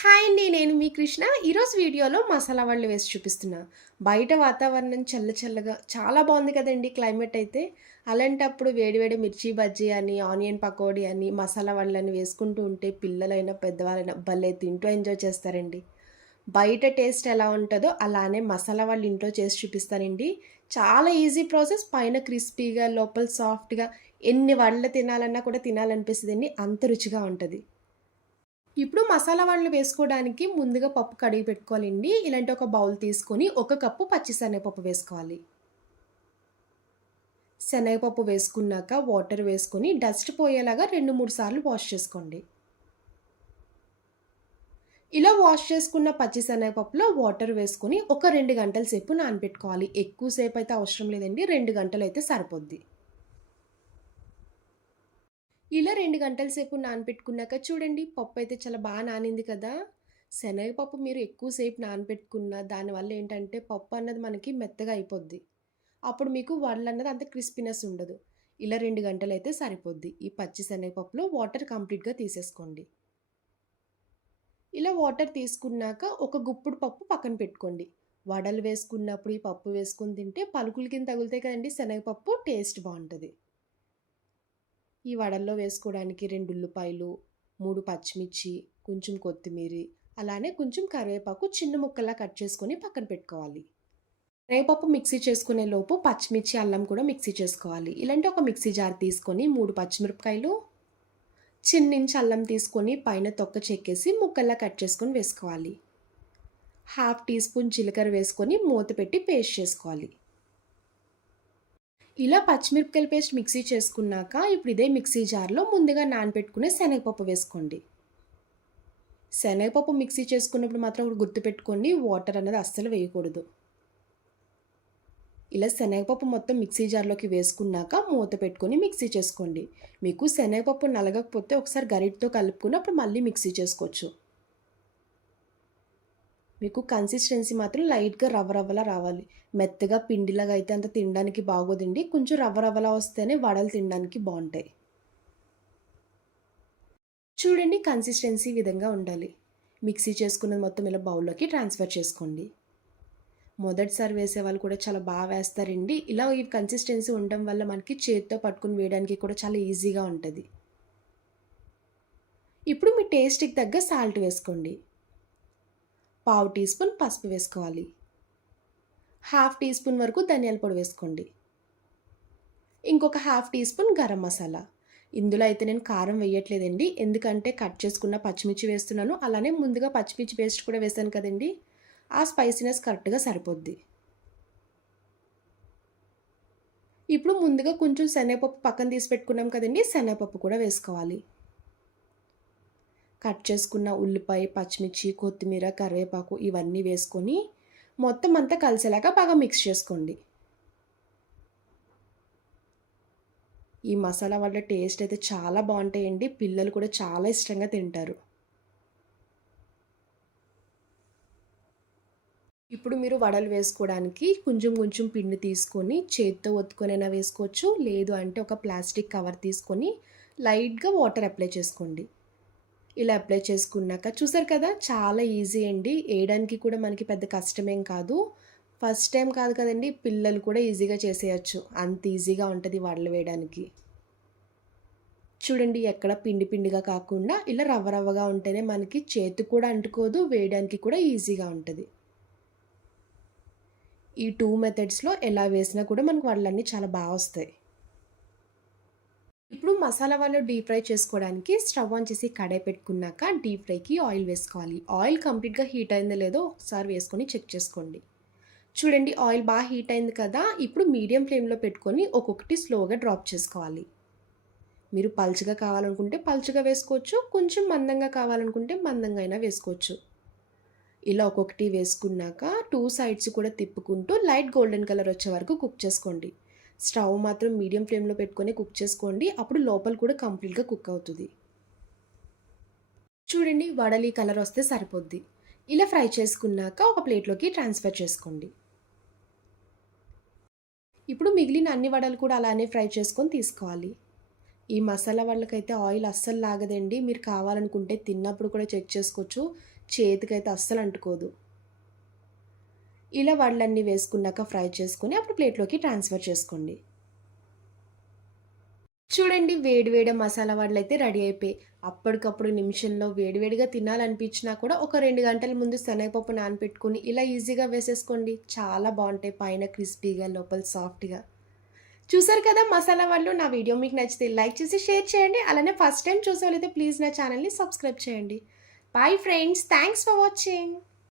Hi అండి నేను మీ కృష్ణ. ఈరోజు వీడియోలో మసాలా వాళ్ళు వేసి చూపిస్తున్నా. బయట వాతావరణం చల్ల చల్లగా చాలా బాగుంది కదండి క్లైమేట్ అయితే. అలాంటప్పుడు వేడివేడి మిర్చి బజ్జీ అని ఆనియన్ పకోడీ అని మసాలా వడలని వేసుకుంటూ ఉంటే పిల్లలైనా పెద్దవాళ్ళైనా భలే తింటూ ఎంజాయ్ చేస్తారండి. బయట టేస్ట్ ఎలా ఉంటుందో అలానే మసాలా వాళ్ళు ఇంట్లో చేసి చూపిస్తానండి. చాలా ఈజీ ప్రాసెస్ పైన క్రిస్పీగా లోపల సాఫ్ట్గా ఎన్ని వడలు తినాలన్నా కూడా తినాలనిపిస్తుందండి అంత రుచిగా ఉంటుంది. ఇప్పుడు మసాలా వడలు వేసుకోవడానికి ముందుగా పప్పు కడిగి పెట్టుకోవాలండి. ఇలాంటి ఒక బౌల్ తీసుకొని ఒక కప్పు పచ్చి శనగపప్పు వేసుకోవాలి. శనగపప్పు వేసుకున్నాక వాటర్ వేసుకొని డస్ట్ పోయేలాగా రెండు మూడు సార్లు వాష్ చేసుకోండి. ఇలా వాష్ చేసుకున్న పచ్చి శనగపప్పులో వాటర్ వేసుకొని ఒక రెండు గంటల సేపు నానబెట్టుకోవాలి. ఎక్కువసేపు అయితే అవసరం లేదండి. రెండు గంటలు అయితే సరిపోద్ది. ఇలా రెండు గంటల సేపు నానబెట్టుకున్నాక చూడండి పప్పు అయితే చాలా బాగా నానింది కదా. శనగపప్పు మీరు ఎక్కువసేపు నానబెట్టుకున్న దానివల్ల ఏంటంటే పప్పు అన్నది మనకి మెత్తగా అయిపోద్ది. అప్పుడు మీకు వడలు అన్నది అంత క్రిస్పీనెస్ ఉండదు. ఇలా రెండు గంటలు అయితే సరిపోద్ది. ఈ పచ్చి శనగపప్పులో వాటర్ కంప్లీట్గా తీసేసుకోండి. ఇలా వాటర్ తీసుకున్నాక ఒక గుప్పుడు పప్పు పక్కన పెట్టుకోండి. వడలు వేసుకున్నప్పుడు ఈ పప్పు వేసుకుని తింటే పలుకుల కింద తగులుతాయి కదండి శనగపప్పు టేస్ట్ బాగుంటుంది. ఈ వడల్లో వేసుకోవడానికి రెండు ఉల్లిపాయలు మూడు పచ్చిమిర్చి కొంచెం కొత్తిమీర అలానే కొంచెం కరివేపాకు చిన్న ముక్కలా కట్ చేసుకొని పక్కన పెట్టుకోవాలి. కరివేపప్పు మిక్సీ చేసుకునే లోపు పచ్చిమిర్చి అల్లం కూడా మిక్సీ చేసుకోవాలి. ఇలాంటి ఒక మిక్సీ జార్ తీసుకొని మూడు పచ్చిమిరపకాయలు చిన్నించి అల్లం తీసుకొని పైన తొక్క చెక్కేసి ముక్కల్లా కట్ చేసుకొని వేసుకోవాలి. హాఫ్ టీ స్పూన్ జీలకర్ర వేసుకొని మూత పెట్టి పేస్ట్ చేసుకోవాలి. ఇలా పచ్చిమిరపకాయల పేస్ట్ మిక్సీ చేసుకున్నాక ఇప్పుడు ఇదే మిక్సీ జార్లో ముందుగా నానబెట్టుకునే శనగపప్పు వేసుకోండి. శనగపప్పు మిక్సీ చేసుకున్నప్పుడు మాత్రం ఒకటి గుర్తుపెట్టుకోండి వాటర్ అనేది అస్సలు వేయకూడదు. ఇలా శనగపప్పు మొత్తం మిక్సీ జార్లోకి వేసుకున్నాక మూత పెట్టుకొని మిక్సీ చేసుకోండి. మీకు శనగపప్పు నలగకపోతే ఒకసారి గరిటతో కలుపుకుని అప్పుడు మళ్ళీ మిక్సీ చేసుకోవచ్చు. మీకు కన్సిస్టెన్సీ మాత్రం లైట్గా రవ్వ రవ్వలా రావాలి. మెత్తగా పిండిలాగా అయితే అంత తినడానికి బాగోదండి. కొంచెం రవ్వ రవ్వలా వస్తేనే వడలు తినడానికి బాగుంటాయి. చూడండి కన్సిస్టెన్సీ విధంగా ఉండాలి. మిక్సీ చేసుకున్నది మొత్తం ఇలా బౌల్లోకి ట్రాన్స్ఫర్ చేసుకోండి. మొదటిసారి వేసే వాళ్ళు కూడా చాలా బాగా వేస్తారండి. ఇలా ఈ కన్సిస్టెన్సీ ఉండడం వల్ల మనకి చేతితో పట్టుకుని వేయడానికి కూడా చాలా ఈజీగా ఉంటుంది. ఇప్పుడు మీ టేస్ట్కి తగ్గ సాల్ట్ వేసుకోండి. పావు టీ స్పూన్ పసుపు వేసుకోవాలి. హాఫ్ టీ స్పూన్ వరకు ధనియాల పొడి వేసుకోండి. ఇంకొక half teaspoon garam masala. ఇందులో అయితే నేను కారం వేయట్లేదండి. ఎందుకంటే కట్ చేసుకున్న పచ్చిమిర్చి వేస్తున్నాను. అలానే ముందుగా పచ్చిమిర్చి పేస్ట్ కూడా వేసాను కదండి. ఆ స్పైసీనెస్ కరెక్ట్గా సరిపోద్ది. ఇప్పుడు ముందుగా కొంచెం శనగపప్పు పక్కన తీసి పెట్టుకున్నాం కదండి. శనగపప్పు కూడా వేసుకోవాలి. కట్ చేసుకున్న ఉల్లిపాయ పచ్చిమిర్చి కొత్తిమీర కరివేపాకు ఇవన్నీ వేసుకొని మొత్తం అంతా కలిసేలాగా బాగా మిక్స్ చేసుకోండి. ఈ మసాలా వల్ల టేస్ట్ అయితే చాలా బాగుంటాయండి. పిల్లలు కూడా చాలా ఇష్టంగా తింటారు. ఇప్పుడు మీరు వడలు వేసుకోవడానికి కొంచెం కొంచెం పిండి తీసుకొని చేతితో ఒత్తుకొనైనా వేసుకోవచ్చు. లేదు అంటే ఒక ప్లాస్టిక్ కవర్ తీసుకొని లైట్గా వాటర్ అప్లై చేసుకోండి. ఇలా అప్లై చేసుకున్నాక చూసారు కదా చాలా ఈజీ అండి. వేయడానికి కూడా మనకి పెద్ద కష్టమేం కాదు. ఫస్ట్ టైం కాదు కదండి పిల్లలు కూడా ఈజీగా చేసేయచ్చు. అంత ఈజీగా ఉంటుంది వడలు వేయడానికి. చూడండి ఎక్కడ పిండి పిండిగా కాకుండా ఇలా రవ్వ రవ్వగా ఉంటేనే మనకి చేతి కూడా అంటుకోదు వేయడానికి కూడా ఈజీగా ఉంటుంది. ఈ టూ మెథడ్స్లో ఎలా వేసినా కూడా మనకు వడలన్నీ చాలా బాగా వస్తాయి. ఇప్పుడు మసాలా వాళ్ళు డీప్ ఫ్రై చేసుకోవడానికి స్టవ్ ఆన్ చేసి కడాయి పెట్టుకున్నాక డీప్ ఫ్రైకి ఆయిల్ వేసుకోవాలి. ఆయిల్ కంప్లీట్గా హీట్ అయిందో లేదో ఒకసారి వేసుకొని చెక్ చేసుకోండి. చూడండి ఆయిల్ బాగా హీట్ అయింది కదా? ఇప్పుడు మీడియం ఫ్లేమ్లో పెట్టుకొని ఒక్కొక్కటి స్లోగా డ్రాప్ చేసుకోవాలి. మీరు పల్చగా కావాలనుకుంటే పల్చగా వేసుకోవచ్చు కొంచెం మందంగా కావాలనుకుంటే మందంగా అయినా వేసుకోవచ్చు. ఇలా ఒక్కొక్కటి వేసుకున్నాక టూ సైడ్స్ కూడా తిప్పుకుంటూ లైట్ గోల్డెన్ కలర్ వచ్చే వరకు కుక్ చేసుకోండి. స్టవ్ మాత్రం మీడియం ఫ్లేమ్లో పెట్టుకొని కుక్ చేసుకోండి. అప్పుడు లోపల కూడా కంప్లీట్గా కుక్ అవుతుంది. చూడండి వడలి కలర్ వస్తే సరిపోద్ది. ఇలా ఫ్రై చేసుకున్నాక ఒక ప్లేట్లోకి ట్రాన్స్ఫర్ చేసుకోండి. ఇప్పుడు మిగిలిన అన్ని వడలు కూడా అలానే ఫ్రై చేసుకొని తీసుకోవాలి. ఈ మసాలా వడలకైతే ఆయిల్ అస్సలు లాగదండి. మీరు కావాలనుకుంటే తిన్నప్పుడు కూడా చెక్ చేసుకోవచ్చు. చేతికైతే అస్సలు అంటుకోదు. ఇలా వడలన్నీ వేసుకున్నాక ఫ్రై చేసుకొని అప్పుడు ప్లేట్లోకి ట్రాన్స్ఫర్ చేసుకోండి. చూడండి వేడివేడి మసాలా వడలు అయితే రెడీ అయిపోయి అప్పటికప్పుడు నిమిషంలో వేడివేడిగా తినాలనిపించినా కూడా ఒక రెండు గంటల ముందు శనగపప్పు నానపెట్టుకుని ఇలా ఈజీగా వేసేసుకోండి. చాలా బాగుంటాయి పైన క్రిస్పీగా లోపల సాఫ్ట్గా. చూసారు కదా మసాలా వాళ్ళు నా వీడియో మీకు నచ్చితే లైక్ చేసి షేర్ చేయండి. అలానే ఫస్ట్ టైం చూసేవాళ్ళైతే ప్లీజ్ నా ఛానల్ని సబ్స్క్రైబ్ చేయండి. Bye friends thanks for watching